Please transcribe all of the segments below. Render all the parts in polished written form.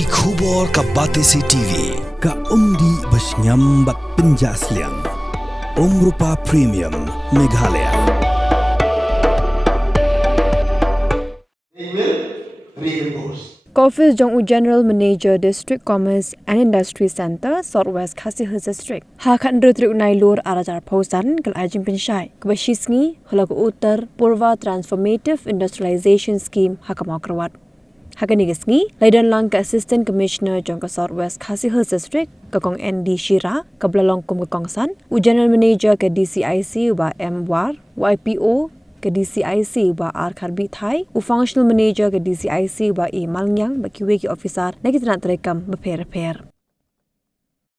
Ki khubor ka Batesi TV. Ka umdi basnyambak penjaslian. Rupa Premium Meghalaya. Office Jong General Manager District Commerce and Industry Center Southwest Kasihar District. Hakan Rutri Unailur Arajar Pausan Kal Ajim Penshai. Kabashisngi Halagu Uttar Purva Transformative Industrialization Scheme Hakamokrawat. Hakanigisngi Laidan Lang ka Assistant Commissioner Jong ka Southwest Kasihar District Kakong ND Shira Kablalong Kum Kakongsan General Manager ka DCIC Uba M War YPO ke DCIC ba R Kharbi Thai u Functional Manager ke DCIC ba E Malngyang ba QA officer na kita nak terekam beper-per.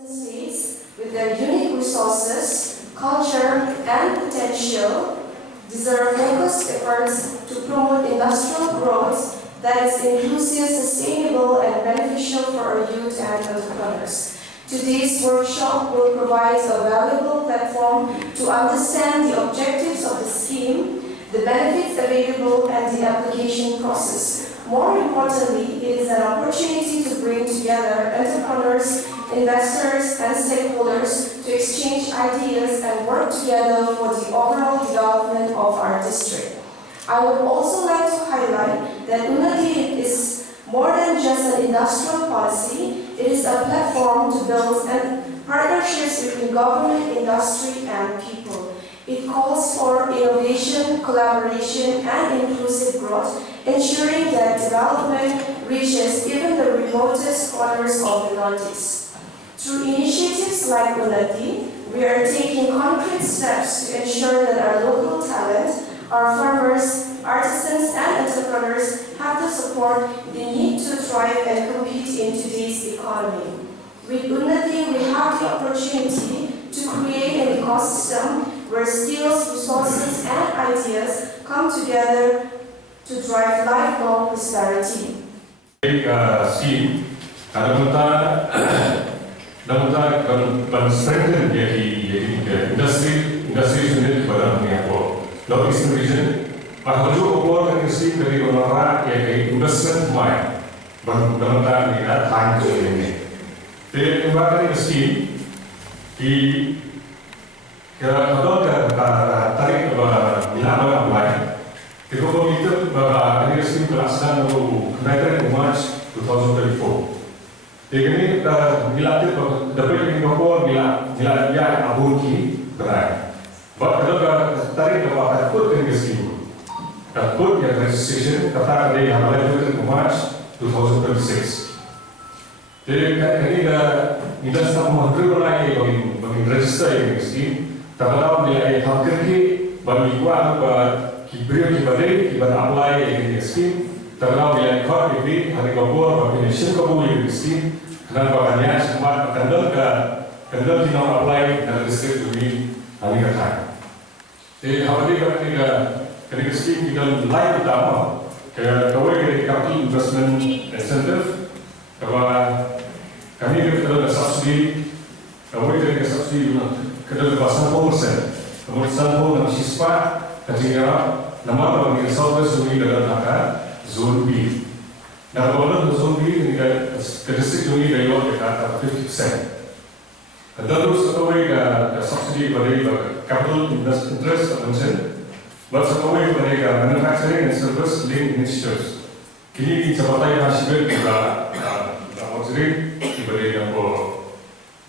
States with their unique resources, culture and potential deserve focused efforts to promote industrial growth that is inclusive, sustainable and beneficial for our youth and entrepreneurs. Today's workshop will provide a valuable platform to understand the objectives of the scheme, the benefits available and the application process. More importantly, it is an opportunity to bring together entrepreneurs, investors and stakeholders to exchange ideas and work together for the overall development of our district. I would also like to highlight that Unnati is more than just an industrial policy, it is a platform to build partnerships between government, industry and people. It calls for innovation, collaboration and inclusive growth, ensuring that development reaches even the remotest corners of the Northeast. Through initiatives like Unnati, we are taking concrete steps to ensure that our local talent, our farmers, artisans and entrepreneurs have the support they need to thrive and compete in today's economy. With Unnati, we have the opportunity to create an ecosystem where skills, resources and ideas come together to drive lifelong prosperity. Scheme dalam strengthen jadi industri unit pada Singapore. Lalu Eastern Region bahawa opor kan industri dari orang yang investment mai dalam negara time ini. Jadi bahkan industri di kalau tarik milah mai itu komite bahwa industri pelaksanaan kenaikan March 2034. Jadi ini milah itu dapat Singapore milah dia abun ki berai. Kalau tarik bahwa takut dengan scheme, takut yang registration kata ada yang mulai dari March 2036. Jadi ini dah sama mulai bagi register yang scheme. Kalau dia hampir ki bagi kuat kibrio kibadai kibat apply yang scheme. Kalau dia ikut ini hari kabur bagi nation kabur yang scheme. Kenapa banyak semua kendal di non apply dan register ini hari kata. Jadi hari ini kena scheme kita lain utama kawai dari capital investment incentive bahwa kami kita ada subsidi kawai dari subsidi kita ada 100% kemudian sampo dan siswa kajian nama bagi Southwest Zone dalam angka Zone B. Dan kalau Zone B ini ke district Zone dari luar kita 50%. Terus kawai ke subsidi pada capital interest mention, buat kawai pada manufacturing and service link initiatives. Kini seperti yang hasil kita maksudnya diberi yang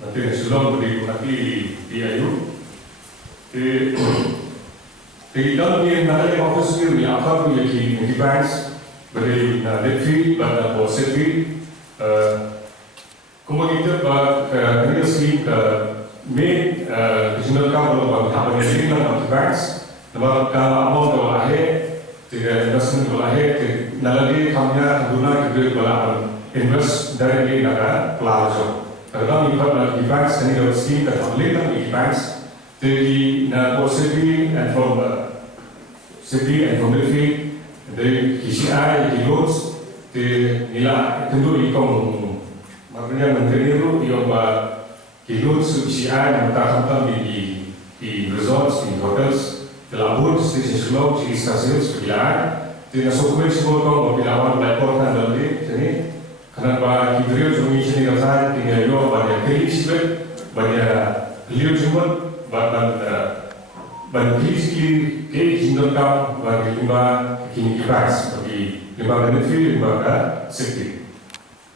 nanti sudah beri nanti DIU. Di dalam ini nanti fokus ini apa pun yang di banks beri Netflix pada Setri. Kemudian kita scheme main regional kalau apa yang dalam banks, nama kalau kalau lahir, jika investment lahir, nalagi kami guna kita belajar invest dari negara pelajar. Kalau kita di banks ini dalam scheme kita boleh di banks, jadi na city and from Netflix, dari KCI, di loans, di nilai tentu ikon maknanya menteri itu yang kilun subsidi yang terhantam di resorts, di hotels, di labur, di sekolah, di stasiun, di wilayah, di nasional semua orang mobil awal berlaporan dalam ini, jadi Kenapa beliau cuma sini kerja tinggal yo banyak kali sebab banyak beliau cuma banyak kali ke hingga bagi lima kini kipas bagi lima benefit lima safety.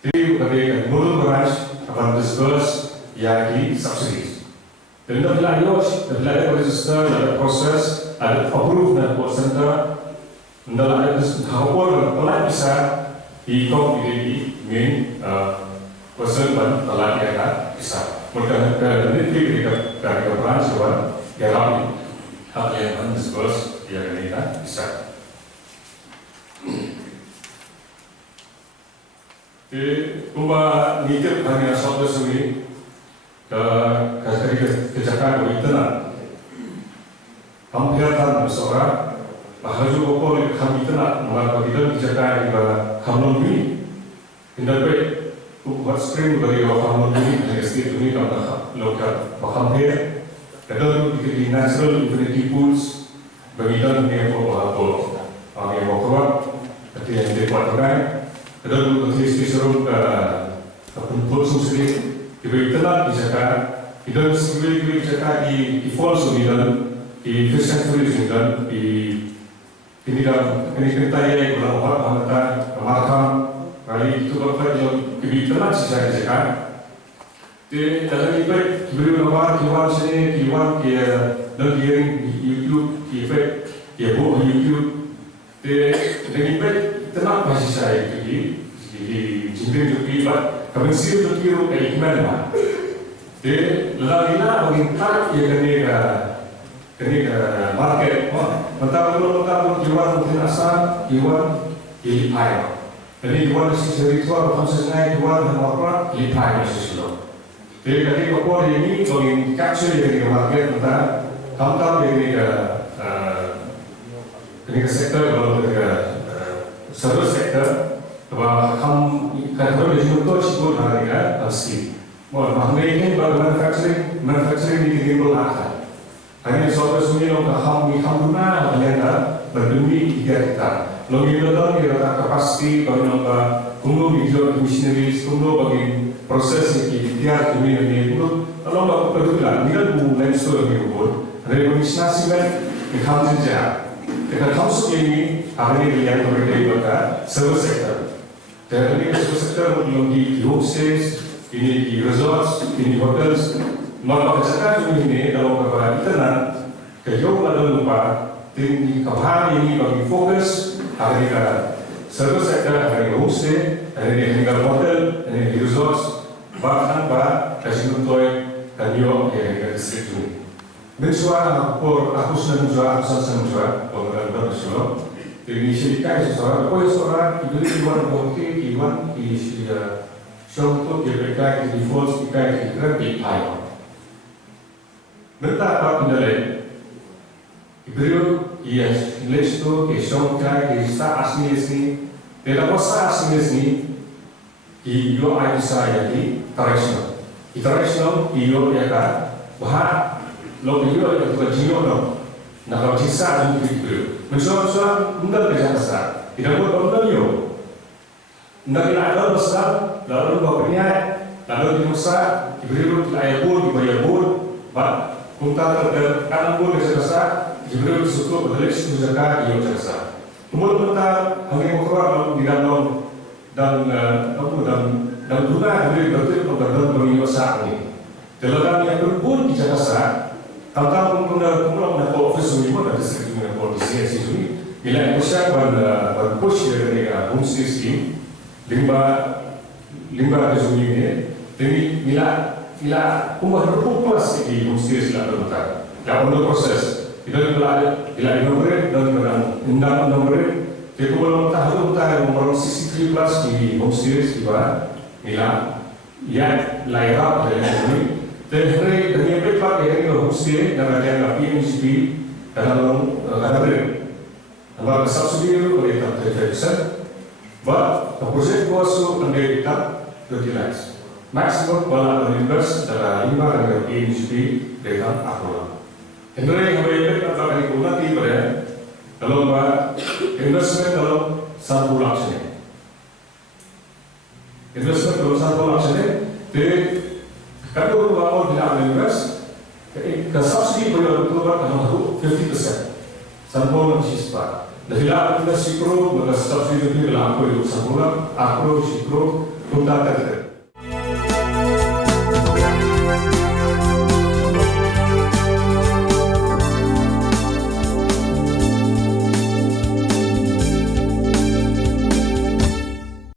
Jadi bagi mulut branch akan disperse yang subsidies. Dan dalam IOS, dalam register, dalam proses, ada approve dan center, dalam ada hawker telah bisa ikut di main person dan telah dia bisa. Mereka dari dari branch luar yang ramai hal yang disperse yang ini bisa. Jadi, kumba nikah hanya satu suri. Kejagaan itu nak hampirkan seorang bahasa pokok kami itu nak mengapa kita kejagaan ibarat kamu ini tidak baik buat spring bagi kamu ini hanya setiap ini kalau lokal hampir kadang di natural infinity pools bagi kita ni apa yang mau keluar ketika yang dibuat kadang di serum pun sendiri Ibu telah dijaga, idan sebelum dijaga di false unidan, di Christian unidan, di ini kita yang berlaku pada makam, kali itu berapa yang ibu telah dijaga. Di dalam ibu berapa kiwan sini kiwan kia dan hearing YouTube, efek kia buat YouTube. Di ibu telah masih saya di jimbing juga. Kami siap berkira kayak gimana? Jadi lalila mengingat ya kena market, mentang jual mungkin asal jual di air. Jadi jual sesuatu jual konsumsi jual dan apa di air sesuatu. Jadi ketika kau ini ingin capture dari market mentang kamu dari sektor kalau dari service sektor. Bahwa kamu kalau di sini tu cukup harga pasti. Mohon ini baru manufacturing di timbul akar. Hanya soal sunyi lo kamu guna hanya berdemi kita. Lo kita kapasiti bagi nampak kumlo video machineries kumlo bagi proses yang dia ini kalau nggak perlu lah. Ni kan bukan store yang buat. Revolusi di kamu saja. Kita kamu ini hari ini yang berbeda service sector. Dan ini sektor di homestays, ini di resorts, ini di hotels. Maka sekarang ini kalau kita internet, kejauhan ada lupa, tinggi kebahan ini bagi fokus hari ini service sector, hari ini homestay, hari ini hotel, hari ini resorts, bahkan kasih untuk kanyo yang kita district ini. Mensuara aku senang mensuara, pengenalan bersolo. Jadi syarikat seseorang, seorang diberi iwan bukti, iwan di syurga JPK di default kita di Taiwan. Betapa pendalai diberi list tu syurga di asli ini, dalam masa asli ini di UI saya di international ya kan, bahwa lo video yang tu jiwa lo, nak kalau kisah tu diberi. Mensuara enggak bisa besar, tidak boleh berbenio. Enggak ada besar, lalu bapaknya, lalu dimusa, diberi ayah pun, dibayar pun, pak, kuntal terkanan pun bisa besar, diberi suku berdiri suku jaga, dia bisa besar. Kemudian kita hanya keluar di dalam dan guna diberi berbenio besar ini. Dalam yang pun bisa besar. Tentang kemudian office ini pun ada distribusi polisi ini. Bila yang besar push dari homestay scheme, limba kesuni ini, jadi bila umur berpuas di homestay selama tahun, dalam proses itu bila nomor dan nomor itu belum tahu umur 63 plus di homestay juga, bila ya layar dari ini. Dan hari ini berapa yang homestay dan ada PMCB dalam kategori. Kalau subsidi oleh tak but the project was under kita utilize. Maximum bala members dalam 5 dengan PMCB dengan akula. Henry yang berapa kali guna pada dalam investment dalam 1 lakh. investment berusaha pola sini, di kalau orang bilang invest, ke subsidi boleh berubah kalau 50%, sampai nanti sepat. Dahila kita sikro, maka subsidi itu laku itu sampai aku sikro, kita terus.